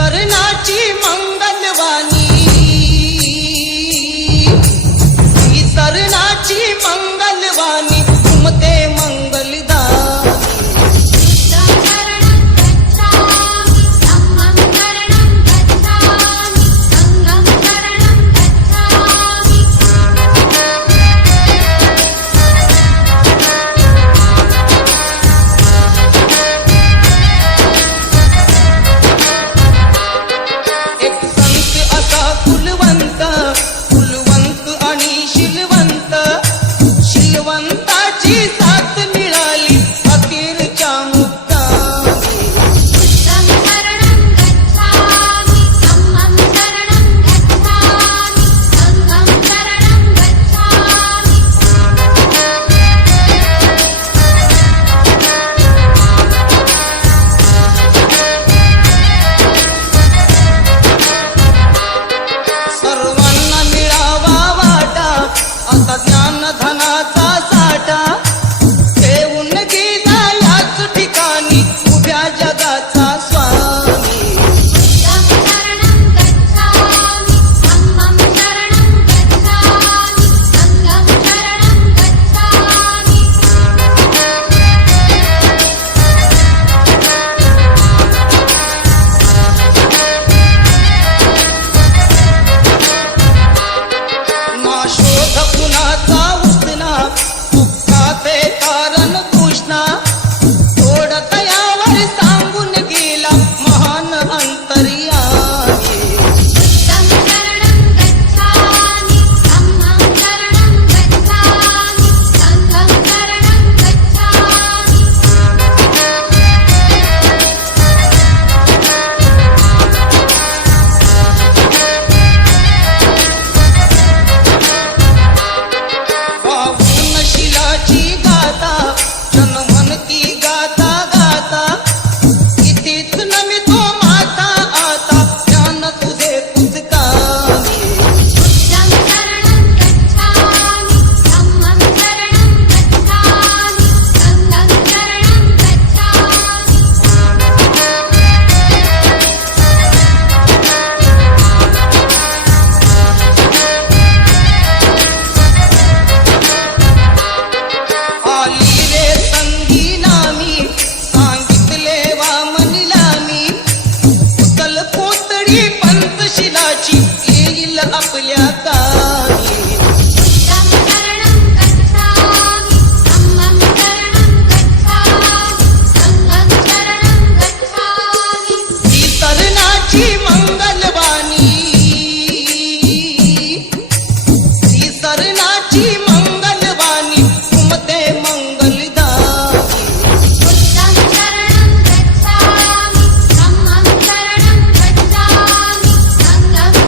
सरणाची मंगलवाणी. ही सरणाची मंगल